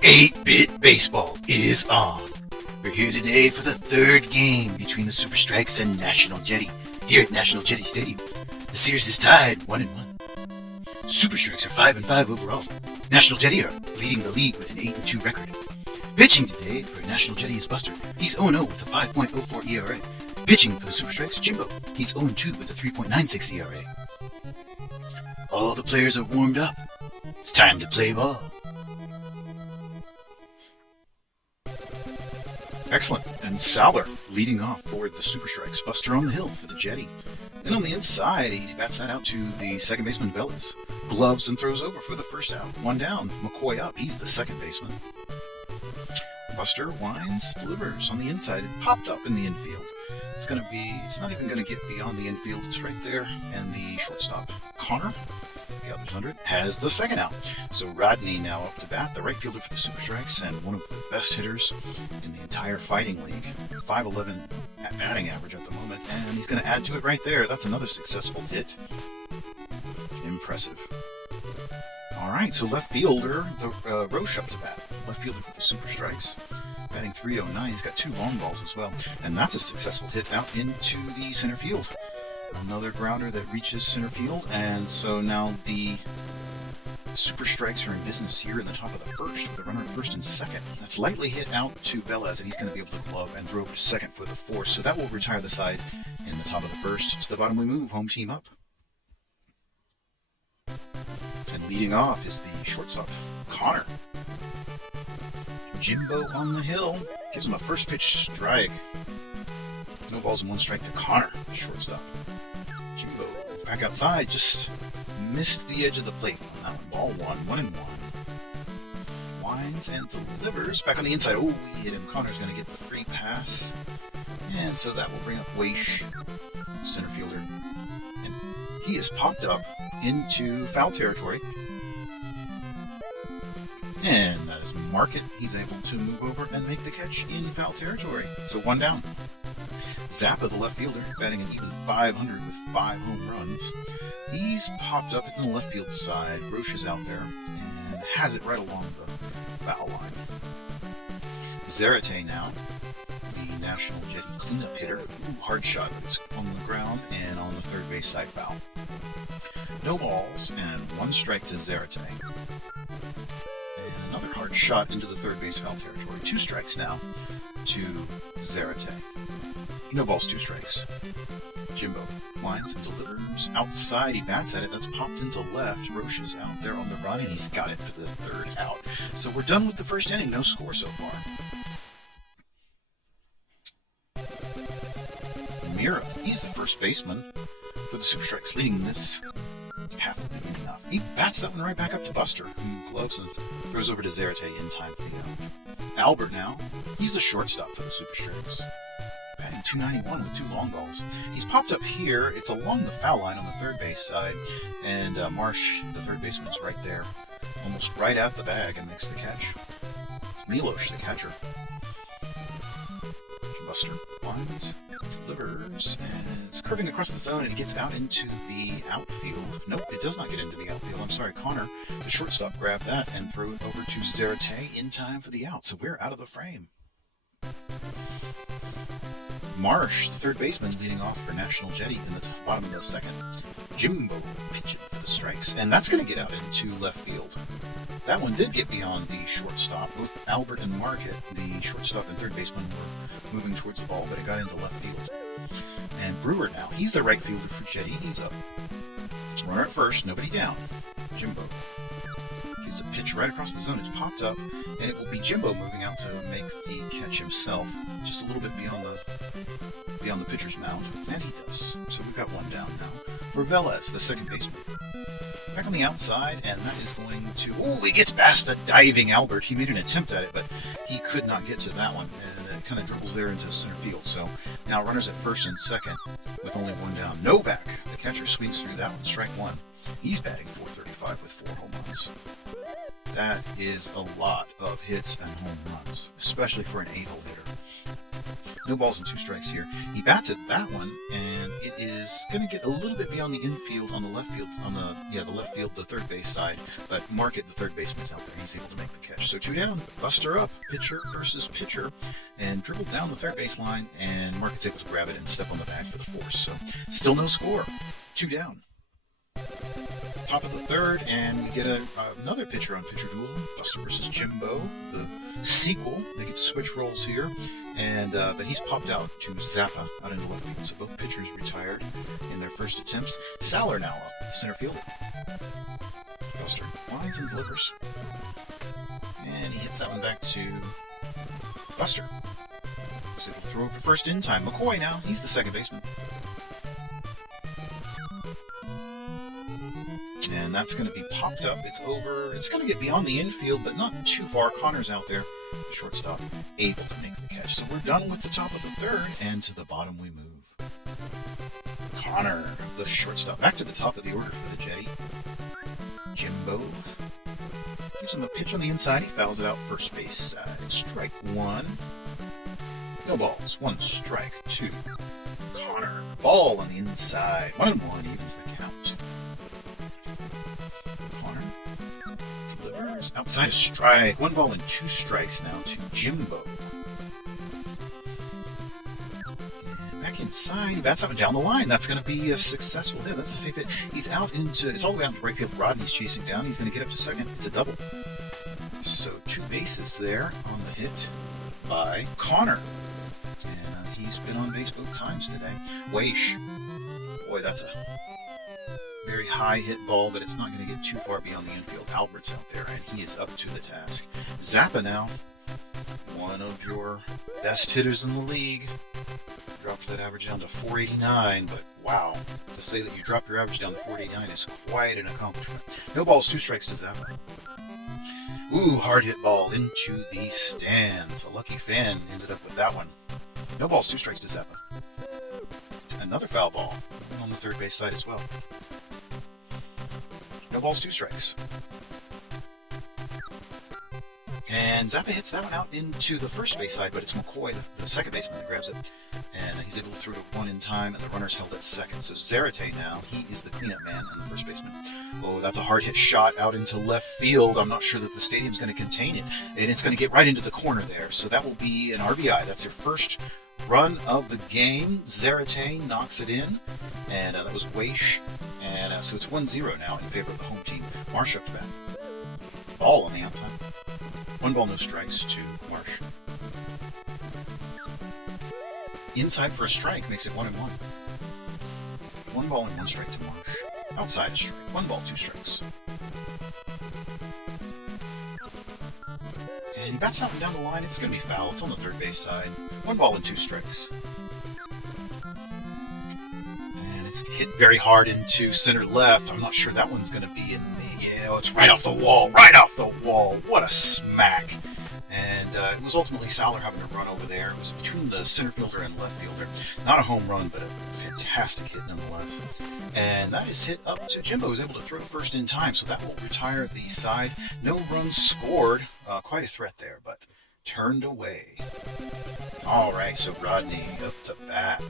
8-Bit Baseball is on. We're here today for the third game between the Super Strikes and National Jetty here at National Jetty Stadium. The series is tied 1-1. Super Strikes are 5-5 overall. National Jetty are leading the league with an 8-2 record. Pitching today for National Jetty is Buster. He's 0-0 with a 5.04 ERA. Pitching for the Super Strikes, Jimbo. He's 0-2 with a 3.96 ERA. All the players are warmed up. It's time to play ball. Excellent. And Sauer leading off for the Super Strikes. Buster on the hill for the Jetty. Then on the inside, he bats that out to the second baseman, Velez. Gloves and throws over for the first out. One down. McCoy up. He's the second baseman. Buster winds, delivers on the inside. It popped up in the infield. It's not even going to get beyond the infield. It's right there. And the shortstop, Connor, gathers under it, has the second out. So Rodney now up to bat, the right fielder for the Super Strikes, and one of the best hitters in the entire fighting league. 5'11" at batting average at the moment, and he's going to add to it right there. That's another successful hit. Impressive. All right, so left fielder, Roche up to bat. Left fielder for the Super Strikes. Batting .309, he's got 2 long balls as well. And that's a successful hit out into the center field. Another grounder that reaches center field, and so now the Super Strikes are in business here in the top of the first with a runner at first and second. That's lightly hit out to Velez, and he's going to be able to glove and throw over to second for the fourth. So that will retire the side in the top of the first. To the bottom we move, home team up. And leading off is the shortstop, Connor. Jimbo on the hill gives him a first pitch strike. No balls and 1 strike to Connor, the shortstop. Jimbo back outside, just missed the edge of the plate on that one. Ball 1-1. Winds and delivers back on the inside. Oh, we hit him. Connor's going to get the free pass. And so that will bring up Weish, center fielder. And he is popped up into foul territory. And that is Market. He's able to move over and make the catch in foul territory. So 1 down. Zappa, the left fielder, batting an even .500 with 5 home runs. He's popped up within the left field side. Roche is out there and has it right along the foul line. Zarate now, the National Jetty cleanup hitter. Ooh, hard shot, but it's on the ground and on the third base side foul. No balls and 1 strike to Zarate. And another hard shot into the third base foul territory. 2 strikes now to Zarate. No balls, 2 strikes. Jimbo winds and delivers outside. He bats at it. That's popped into left. Roche is out there on the run, and he's got it for the third out. So we're done with the first inning. No score so far. Mira, he's the first baseman for the Super Strikes, leading this half of the inning off. He bats that one right back up to Buster, who gloves and throws over to Zarate in time for the out. Albert now, he's the shortstop for the Super Strikes. Batting .291 with 2 long balls. He's popped up here. It's along the foul line on the third base side. And Marsh, the third baseman, is right there. Almost right at the bag and makes the catch. Milosh, the catcher. Buster winds, delivers, and it's curving across the zone, and he gets out into the outfield. Nope, it does not get into the outfield. I'm sorry, Connor, the shortstop, grabbed that and threw it over to Zarate in time for the out. So we're out of the frame. Marsh, the third baseman, leading off for National Jetty in the bottom of the second. Jimbo pitching for the Strikes, and that's going to get out into left field. That one did get beyond the shortstop. Both Albert and Market, the shortstop and third baseman, were moving towards the ball, but it got into left field. And Brewer now, he's the right fielder for Jetty. He's up. Runner at first, nobody down. Jimbo gives a pitch right across the zone. It's popped up, and it will be Jimbo moving out to make the catch himself, just a little bit beyond the pitcher's mound, and he does. So we've got 1 down now. Velez, the second baseman, back on the outside, and that is going to... Oh, he gets past a diving Albert. He made an attempt at it, but he could not get to that one, and it kind of dribbles there into center field. So now runners at first and second with only 1 down. Novak, the catcher, swings through that one, strike 1. He's batting .435 with 4 home runs. That is a lot of hits and home runs, especially for an 8-hole hitter. No balls and 2 strikes here. He bats at that one, and it is going to get a little bit beyond the infield on the left field, the left field, the third base side. But Market, the third baseman's out there. He's able to make the catch. So 2 down. Buster up. Pitcher versus pitcher, and dribbled down the third base line, and Market's able to grab it and step on the bag for the force. So still no score. 2 down. Top of the third, and we get another pitcher on pitcher duel. Buster versus Jimbo, the sequel. They get to switch roles here, and but he's popped out to Zappa out into left field. So both pitchers retired in their first attempts. Saller now up, center field. Buster lines and delivers, and he hits that one back to Buster. Was able to throw over first in time. McCoy now, he's the second baseman. And that's going to be popped up. It's over. It's going to get beyond the infield, but not too far. Connor's out there, the shortstop, able to make the catch. So we're done with the top of the third, and to the bottom we move. Connor, the shortstop, back to the top of the order for the Jetty. Jimbo gives him a pitch on the inside. He fouls it out first base side. Strike 1. No balls. 1 strike. 2. Connor, ball on the inside. 1-1 evens the count. Outside a strike. 1 ball and 2 strikes now to Jimbo. And back inside. He bats up and down the line. That's going to be a successful hit. That's a safe hit. He's out into. It's all the way out to right field. Rodney's chasing down. He's going to get up to second. It's a double. So 2 bases there on the hit by Connor. And he's been on base both times today. Weish. Boy, that's a very high hit ball, but it's not going to get too far beyond the infield. Albert's out there, and he is up to the task. Zappa now, one of your best hitters in the league. Drops that average down to 489, but wow, to say that you drop your average down to 489 is quite an accomplishment. No balls, 2 strikes to Zappa. Ooh, hard hit ball into the stands. A lucky fan ended up with that one. No balls, 2 strikes to Zappa. Another foul ball on the third base side as well. No balls, 2 strikes. And Zappa hits that one out into the first base side, but it's McCoy, the second baseman, that grabs it. And he's able to throw to 1 in time, and the runner's held at second. So Zarate now, he is the cleanup man and the first baseman. Oh, that's a hard hit shot out into left field. I'm not sure that the stadium's going to contain it. And it's going to get right into the corner there. So that will be an RBI. That's your first run of the game. Zarate knocks it in. And that was Weish. And so it's 1-0 now in favor of the home team. Marsh up to bat. Ball on the outside. 1 ball, no strikes to Marsh. Inside for a strike makes it 1-1. 1 ball and 1 strike to Marsh. Outside a strike. 1 ball, 2 strikes. And he bats out and down the line. It's going to be foul. It's on the third base side. 1 ball and 2 strikes. It's hit very hard into center left. I'm not sure that one's going to be in the... Yeah, it's right off the wall. Right off the wall. What a smack. And it was ultimately Saller having to run over there. It was between the center fielder and left fielder. Not a home run, but a fantastic hit nonetheless. And that is hit up to Jimbo, who's able to throw first in time. So that will retire the side. No runs scored. Quite a threat there, but turned away. All right, so Rodney up to bat.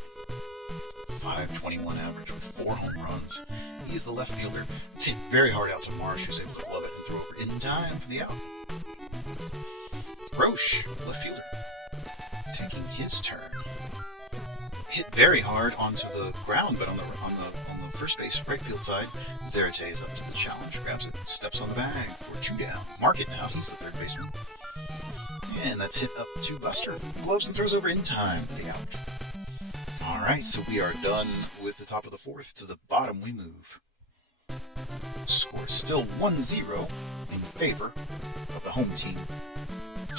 521 average with 4 home runs. He is the left fielder. It's hit very hard out to Marsh, who's able to glove it and throw over in time for the out. Roche, left fielder, taking his turn. Hit very hard onto the ground, but on the first base right field side, Zarate is up to the challenge, grabs it, steps on the bag for 2 down. Mark it now. He's the third baseman. And that's hit up to Buster. Gloves and throws over in time for the out. Alright, so we are done with the top of the fourth. To the bottom we move. Score is still 1-0 in favor of the home team.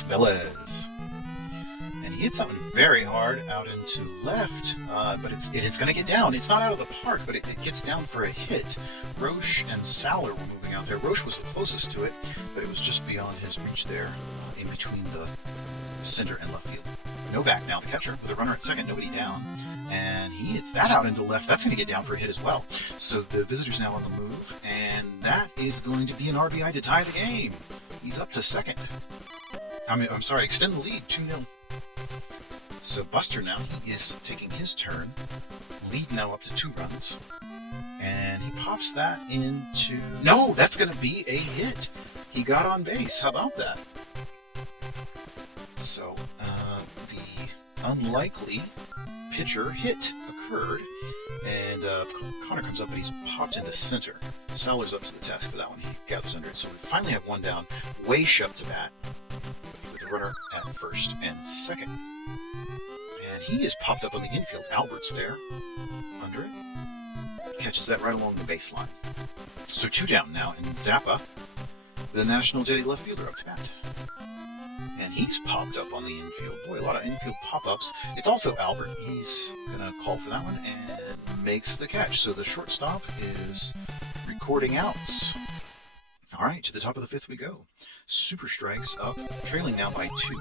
Velez. And he hits something very hard out into left, but it's going to get down. It's not out of the park, but it gets down for a hit. Roche and Saller were moving out there. Roche was the closest to it, but it was just beyond his reach there, in between the center and left field. Novak now, the catcher, with a runner at second, nobody down. And he hits that out into left. That's going to get down for a hit as well. So the visitor's now on the move, and that is going to be an RBI to tie the game. He's up to second. I'm sorry, extend the lead, 2-0. So Buster now, he is taking his turn. Lead now up to 2 runs. And he pops that into... No, that's going to be a hit. He got on base. How about that? So, the unlikely pitcher hit occurred. And Connor comes up and he's popped into center. Sellers up to the task for that one. He gathers under it. So we finally have one down. Weish up to bat with the runner at first and second. And he is popped up on the infield. Albert's there. Under it. Catches that right along the baseline. So 2 down now. And Zappa, the National Jetty left fielder, up to bat. And he's popped up on the infield. Boy, a lot of infield pop-ups. It's also Albert. He's going to call for that one and makes the catch. So the shortstop is recording outs. All right, to the top of the 5th we go. Super Strikes up, trailing now by 2.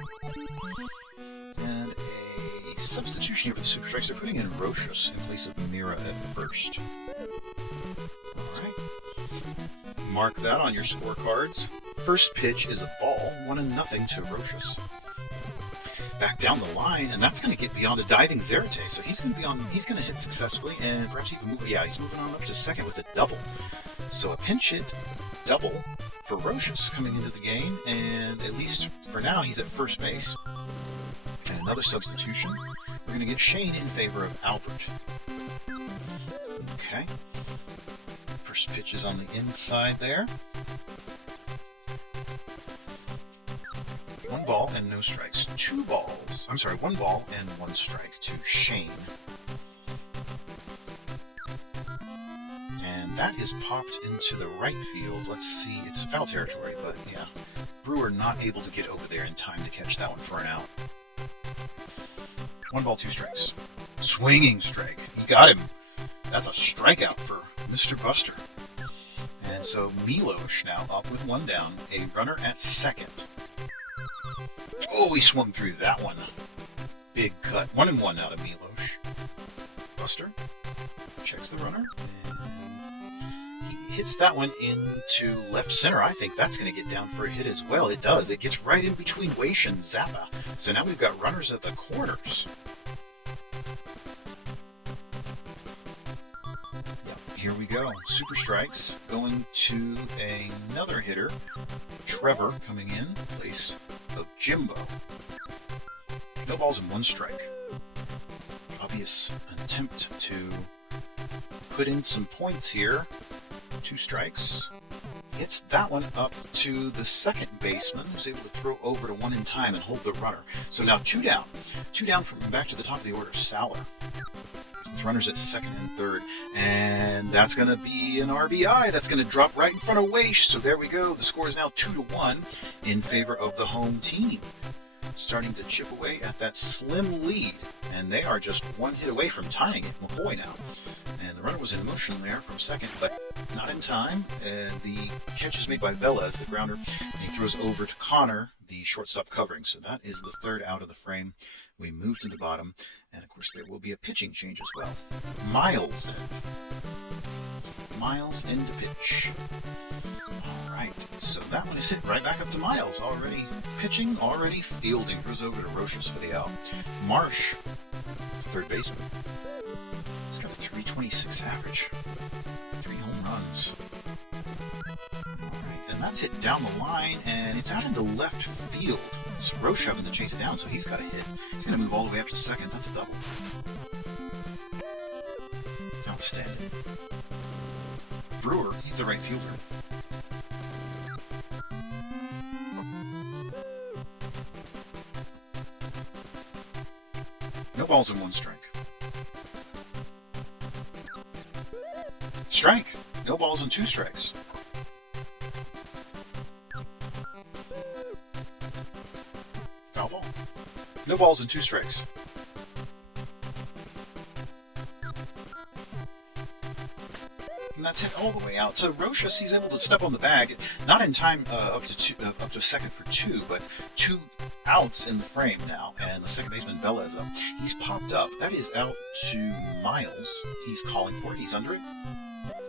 And a substitution here for the Super Strikes. They're putting in Rochus in place of Mira at first. All right. Mark that on your scorecards. First pitch is a ball, 1-0 to Rochus. Back down the line, and that's going to get beyond a diving Zarate. So he's going to be on. He's going to hit successfully, and perhaps even move. Yeah, he's moving on up to second with a double. So a pinch hit double for Rochus coming into the game, and at least for now, he's at first base. And another substitution. We're going to get Shane in favor of Albert. Okay. First pitch is on the inside there. 1 ball and no strikes. 2 balls. I'm sorry, 1 ball and 1 strike to Shane. And that is popped into the right field. Let's see, it's foul territory, but yeah. Brewer not able to get over there in time to catch that one for an out. 1 ball, 2 strikes. Swinging strike. He got him. That's a strikeout for Mr. Buster. And so Milos now up with 1 down. A runner at second. Oh, he swung through that one. Big cut. 1-1 out of Milos. Buster checks the runner. And he hits that one into left center. I think that's going to get down for a hit as well. It does. It gets right in between Weish and Zappa. So now we've got runners at the corners. Yep, here we go. Super Strikes going to another hitter. Trevor coming in place of Jimbo. No balls and 1 strike. Obvious attempt to put in some points here. 2 strikes. Hits that one up to the second baseman, who's able to throw over to 1 in time and hold the runner. So now 2 down. 2 down from back to the top of the order, Saller. With runners at second and third. And that's going to be an RBI. That's going to drop right in front of Weish. So there we go. The score is now 2-1 in favor of the home team. Starting to chip away at that slim lead. And they are just 1 hit away from tying it. McCoy now. And the runner was in motion there from second, but not in time. And the catch is made by Velez, the grounder. And he throws over to Connor, the shortstop covering. So that is the 3rd out of the frame. We move to the bottom. And, of course, there will be a pitching change as well. Miles in. Miles in to pitch. All right. So that one is hit right back up to Miles. Already pitching, already fielding. Goes over to Rochus for the out. Marsh, 3rd baseman. He's got a 326 average. 3 home runs. All right. And that's hit down the line, and it's out into left field. It's Roche having to chase it down, so he's got a hit. He's going to move all the way up to second. That's a double. Outstanding. Brewer, he's the right fielder. No balls and 1 strike. Strike. No balls and 2 strikes. Foul ball. No balls and 2 strikes. And that's hit all the way out to Rochus. He's able to step on the bag, not in time up to second for 2, but 2 outs in the frame now. And the second baseman Velez up. He's popped up. That is out to Miles. He's calling for it. He's under it.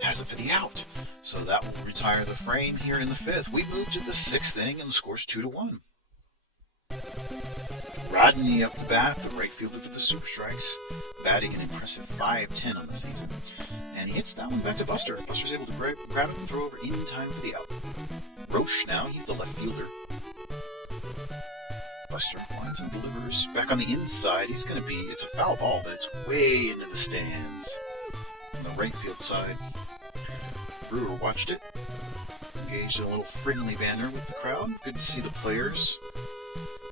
Has it for the out. So that will retire the frame here in the 5th. We move to the 6th inning, and the score's 2-1. Rodney up the bat, the right fielder for the Super Strikes, batting an impressive .510 on the season. And he hits that one back to Buster. Buster's able to grab it and throw over in time for the out. Roche now, he's the left fielder. Buster lines and delivers. Back on the inside, it's a foul ball, but it's way into the stands. On the right field side, Brewer watched it. Engaged in a little friendly banter with the crowd. Good to see the players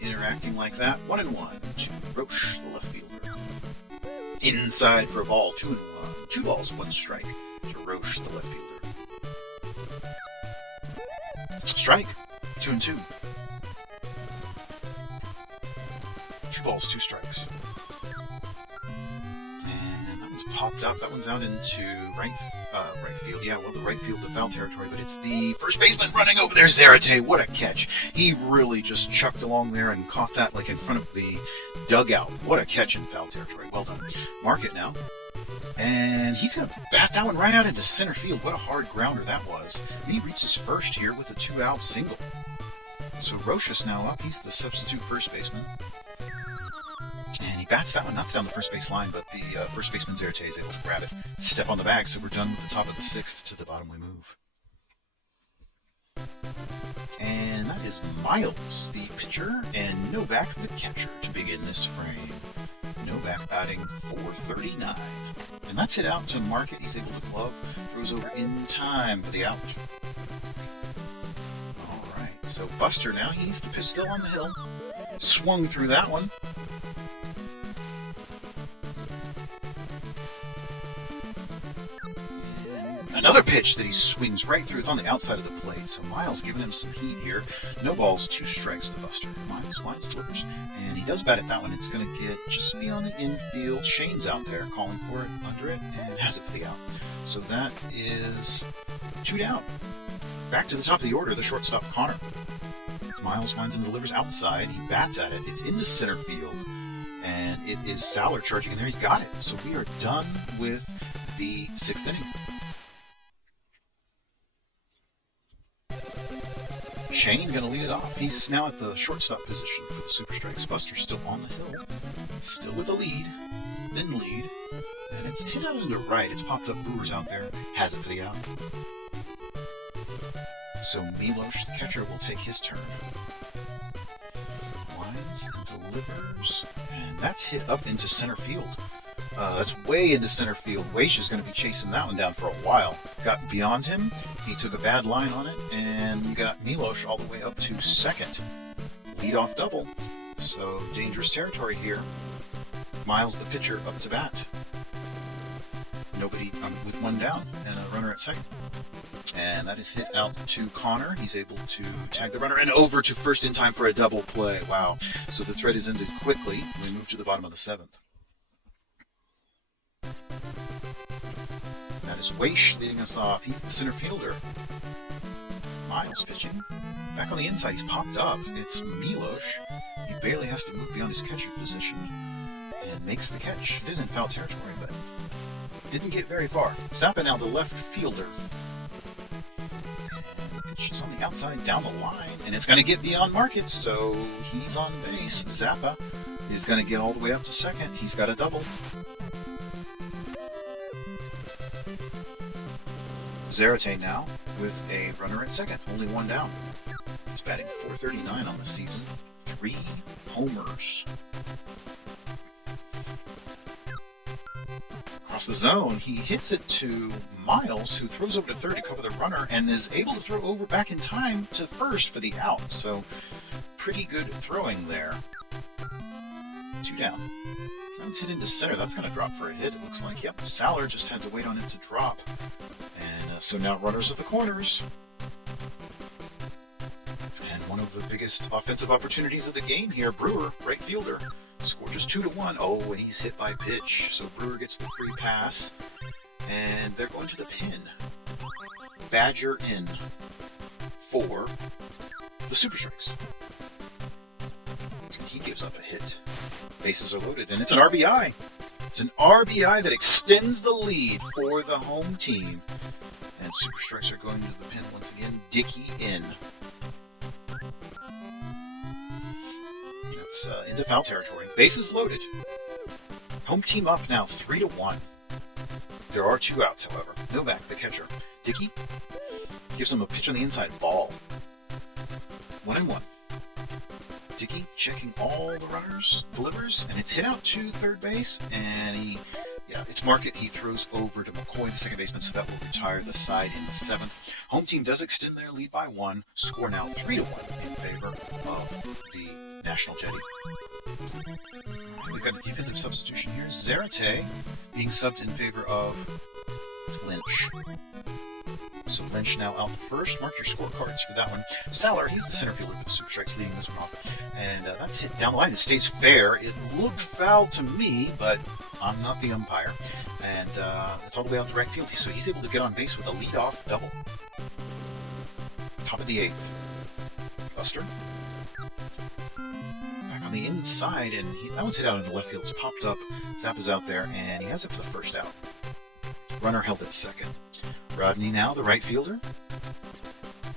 interacting like that. 1-1 to Roche, the left fielder. Inside for a ball, 2-1. 2 balls, 1 strike to Roche, the left fielder. Strike, 2-2. 2 balls, 2 strikes. And that one's popped up. That one's out into right field. Yeah, well, the right field, the foul territory, but it's the first baseman running over there, Zarate. What a catch. He really just chucked along there and caught that like in front of the dugout. What a catch in foul territory. Well done. Mark it now. And he's going to bat that one right out into center field. What a hard grounder that was. And he reaches first here with a 2-out single. So Roche is now up. He's the substitute first baseman. And he bats that one, knocks down the first base line, but the first baseman Zarate is able to grab it. Step on the bag, so we're done with the top of the 6th. To the bottom we move. And that is Miles, the pitcher, and Novak, the catcher, to begin this frame. Novak batting .439. And that's hit out to Market. He's able to glove, throws over in time for the out. Alright, so Buster now, he's the pitch still on the hill. Swung through that one. Another pitch that he swings right through. It's on the outside of the plate, so Miles giving him some heat here. No balls, 2 strikes to Buster. Miles delivers, and he does bat at that one. It's going to get just beyond the infield. Shane's out there calling for it, under it, and has it for the out. So that is 2 down. Back to the top of the order, the shortstop, Connor. Miles winds and delivers outside. He bats at it. It's into center field, and it is Sauer charging in there. He's got it. So we are done with the 6th inning. Shane going to lead it off. He's now at the shortstop position for the Super Strikes. Buster's still on the hill. Still with the lead. Thin lead. And it's hit out into right. It's popped up. Brewer's out there. Has it for the out. So Milos, the catcher, will take his turn. Lines and delivers. And that's hit up into center field. That's way into center field. Weish is going to be chasing that one down for a while. Got beyond him. He took a bad line on it, and you got Milos all the way up to second. Lead-off double. So dangerous territory here. Miles, the pitcher, up to bat. Nobody with 1 down and a runner at second. And that is hit out to Connor. He's able to tag the runner and over to first in time for a double play. Wow. So the thread is ended quickly. We move to the bottom of the 7th. That is Weish leading us off. He's the center fielder. Miles pitching. Back on the inside, he's popped up. It's Milos. He barely has to move beyond his catcher position and makes the catch. It is in foul territory, but didn't get very far. Zappa now the left fielder. And pitch is on the outside, down the line, and it's going to get beyond Market, so he's on base. Zappa is going to get all the way up to second. He's got a double. Zarate now with a runner at second, only 1 down. He's batting .439 on the season, 3 homers. Across the zone, he hits it to Miles, who throws over to third to cover the runner, and is able to throw over back in time to first for the out. So, pretty good throwing there. 2 down. That one's hit into center. That's going to drop for a hit, it looks like. Yep, Saller just had to wait on it to drop. And so now runners at the corners. And one of the biggest offensive opportunities of the game here, Brewer, right fielder, scored just 2-1. Oh, and he's hit by pitch. So Brewer gets the free pass. And they're going to the pin. Badger in for the Super Strikes. And he gives up a hit. Bases are loaded, and it's an RBI. It's an RBI that extends the lead for the home team. And Super Strikes are going to the pin once again. Dickey in. It's into foul territory. Bases loaded. Home team up now 3-1. There are 2 outs, however. Novak, the catcher. Dickey gives him a pitch on the inside. Ball. 1-1. Dickey checking all the runners, delivers, and it's hit out to third base, and it's Market. He throws over to McCoy, the second baseman, so that will retire the side in the 7th. Home team does extend their lead by 1. Score now 3-1 in favor of the National Jetty. We've got a defensive substitution here. Zarate being subbed in favor of Lynch. So Lynch now out first. Mark your scorecards for that one. Saller, he's the center fielder for the Super Strikes, leading this one off. And that's hit down the line. It stays fair. It looked foul to me, but I'm not the umpire. And it's all the way out to right field. So he's able to get on base with a leadoff double. Top of the 8th. Buster. Back on the inside, and that one's hit out into left field. It's popped up. Zappa's out there, and he has it for the first out. Runner held at second. Rodney now, the right fielder.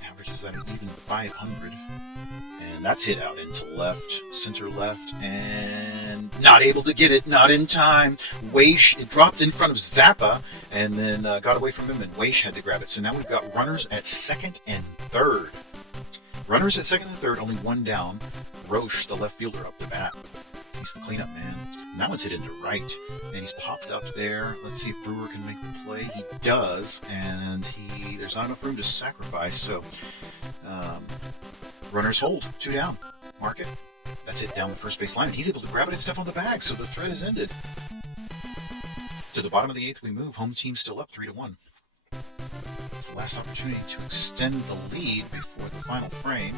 Averages at an even 500. And that's hit out into left, center left, and not able to get it, not in time. Weish, it dropped in front of Zappa, and then got away from him, and Weish had to grab it. So now we've got runners at second and third. Runners at second and third, only 1 down. Roche, the left fielder, up to bat. He's the cleanup man. And that one's hit into right, and he's popped up there. Let's see if Brewer can make the play. He does, and there's not enough room to sacrifice, so runners hold. 2 down. Mark it. That's it down the first base line, and he's able to grab it and step on the bag, so the threat is ended. To the bottom of the 8th we move. Home team still up 3-1. Last opportunity to extend the lead before the final frame.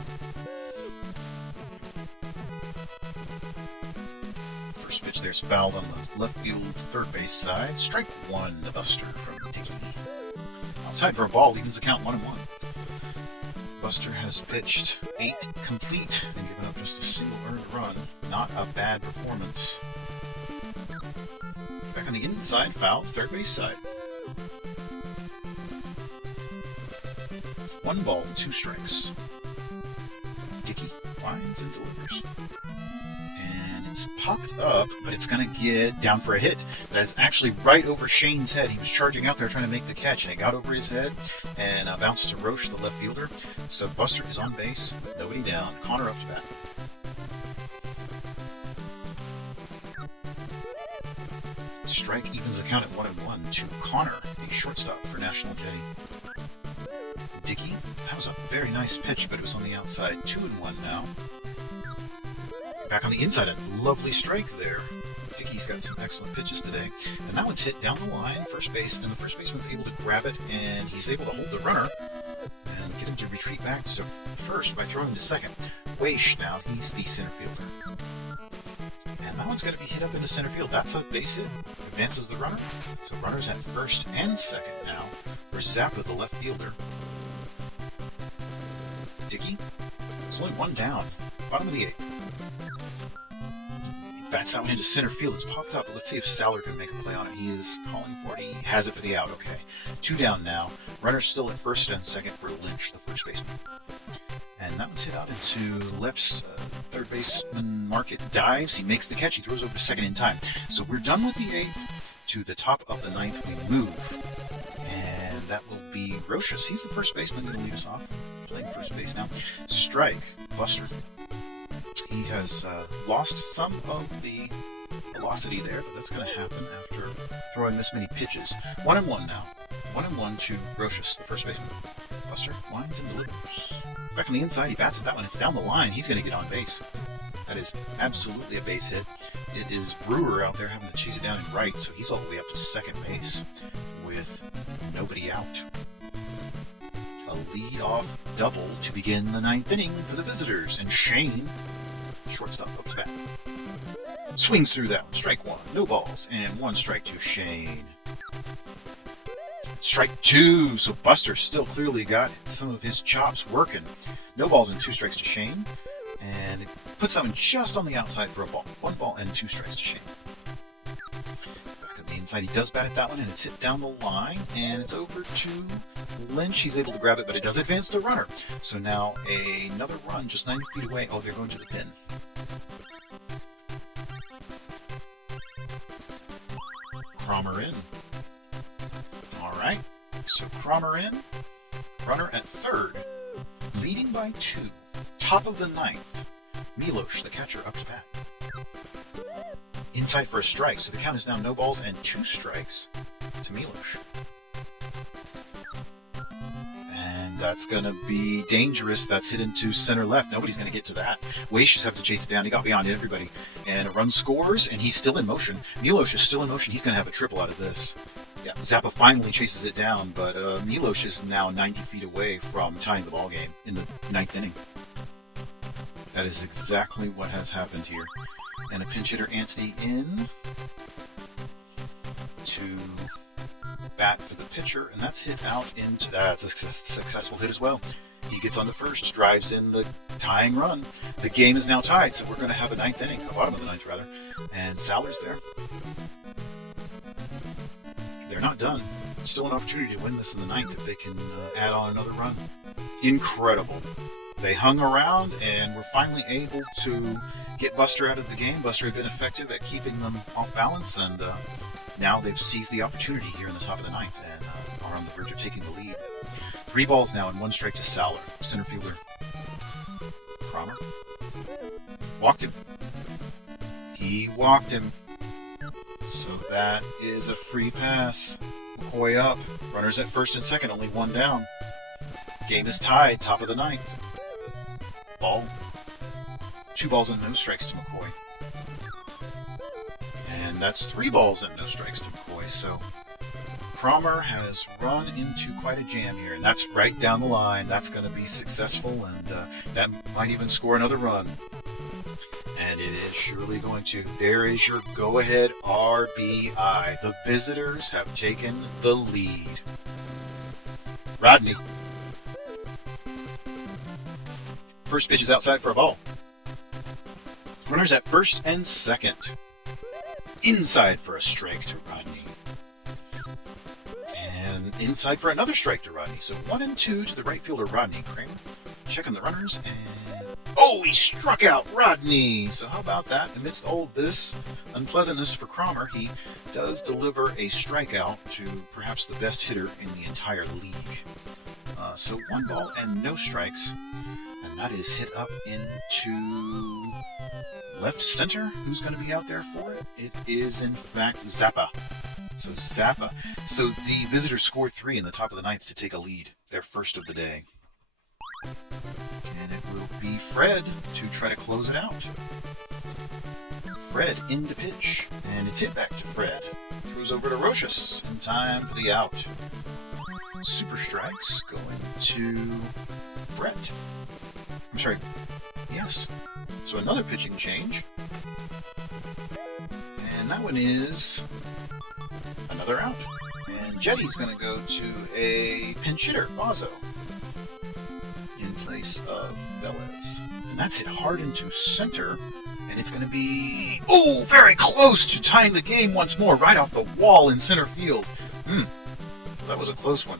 First pitch there's fouled on the left field third base side. Strike 1, the Buster from Dickey. Outside for a ball, evens the count 1-1. Buster has pitched 8 complete and given up just a single earned run. Not a bad performance. Back on the inside, fouled, third base side. 1 ball, 2 strikes. Dickey winds and delivers. And it's popped up, but it's going to get down for a hit. That's actually right over Shane's head. He was charging out there trying to make the catch, and it got over his head and bounced to Roche, the left fielder. So Buster is on base with nobody down. Connor up to bat. Strike evens the count at 1-1 to Connor, the shortstop for National Jetty. Dickey, that was a very nice pitch, but it was on the outside. 2-1 now. Back on the inside, a lovely strike there. Dickey's got some excellent pitches today. And that one's hit down the line, first base, and the first baseman's able to grab it, and he's able to hold the runner and get him to retreat back to first by throwing him to second. Weish now, he's the center fielder. And that one's going to be hit up into center field. That's a base hit. Advances the runner. So runners at first and second now. For Zappa, the left fielder. Dickey, it's only 1 down. Bottom of the 8th. He bats that one into center field. It's popped up, but let's see if Saller can make a play on it. He is calling for it. He has it for the out. Okay. 2 down now. Runners still at first and second for Lynch, the first baseman. And that one's hit out into left's third baseman. Market dives. He makes the catch. He throws over to second in time. So we're done with the 8th. To the top of the 9th we move. And that will be Rochus. He's the first baseman going to lead us off. Playing first base now. Strike. Buster. He has lost some of the velocity there, but that's going to happen after throwing this many pitches. 1-1 now. 1-1 to Rochus, the first baseman. Buster winds and delivers. Back on the inside, he bats at that one. It's down the line. He's going to get on base. That is absolutely a base hit. It is Brewer out there having to chase it down in right, so he's all the way up to second base with nobody out. A lead-off double to begin the 9th inning for the visitors, and Shane, shortstop, up to bat. Swings through that one. Strike 1, no balls, and 1 strike to Shane. Strike 2, so Buster still clearly got some of his chops working. No balls and 2 strikes to Shane, and it puts that one just on the outside for a ball. 1 ball and 2 strikes to Shane. Back on the inside, he does bat at that one, and it's hit down the line, and it's over to Lynch. He's able to grab it, but it does advance the runner. So now another run just 90 feet away. Oh, they're going to the pin. Cromer in. All right, so Cromer in. Runner at third, leading by 2. Top of the 9th, Milos, the catcher, up to bat. Inside for a strike, so the count is now no balls and 2 strikes to Milos. And that's going to be dangerous. That's hit into center left. Nobody's going to get to that. Weiss just have to chase it down. He got beyond everybody. And a run scores, and he's still in motion. Milos is still in motion. He's going to have a triple out of this. Yeah, Zappa finally chases it down, but Milos is now 90 feet away from tying the ball game in the 9th inning. That is exactly what has happened here. And a pinch hitter, Anthony, in to bat for the pitcher, and that's hit out into that's a successful hit as well. He gets on to first, drives in the tying run. The game is now tied, so we're going to have a 9th inning, a bottom of the 9th rather, and Saller's there. They're not done. Still an opportunity to win this in the 9th if they can add on another run. Incredible. They hung around and were finally able to get Buster out of the game. Buster had been effective at keeping them off balance, and now they've seized the opportunity here in the top of the 9th and are on the verge of taking the lead. 3 balls now and 1 strike to Saller, center fielder. Cromer walked him. He walked him. So that is a free pass. McCoy up. Runners at first and second, only 1 down. Game is tied, top of the 9th. Ball. 2 balls and no strikes to McCoy. And that's 3 balls and no strikes to McCoy. So Cromer has run into quite a jam here, and that's right down the line. That's going to be successful, and that might even score another run. And it is surely going to. There is your go-ahead RBI. The visitors have taken the lead. Rodney. First pitch is outside for a ball. Runners at first and second. Inside for a strike to Rodney. And inside for another strike to Rodney. So 1 and 2 to the right fielder, Rodney. Kramer checking the runners, and oh, he struck out Rodney! So how about that? Amidst all of this unpleasantness for Cromer, he does deliver a strikeout to perhaps the best hitter in the entire league. So 1 ball and no strikes, and that is hit up into left center. Who's going to be out there for it? It is, in fact, Zappa. So Zappa. So the visitors score 3 in the top of the 9th to take a lead, their first of the day. And it will be Fred to try to close it out. Fred in to pitch, and it's hit back to Fred. Throws over to Rochus in time for the out. Super strikes going to Brett. I'm sorry. Yes. So another pitching change. And that one is another out. And Jetty's going to go to a pinch hitter, Bozzo, in place of Velez. And that's hit hard into center. And it's going to be, oh, very close to tying the game once more, right off the wall in center field. That was a close one.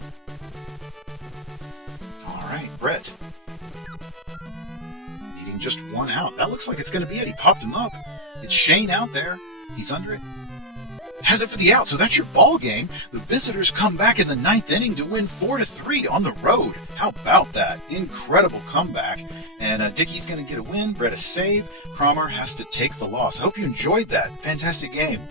All right, Brett. Needing just 1 out. That looks like it's going to be it. He popped him up. It's Shane out there. He's under it. Has it for the out. So that's your ball game. The visitors come back in the 9th inning to win 4-3 on the road. How about that? Incredible comeback. And Dickey's going to get a win. Brett a save. Cromer has to take the loss. I hope you enjoyed that. Fantastic game.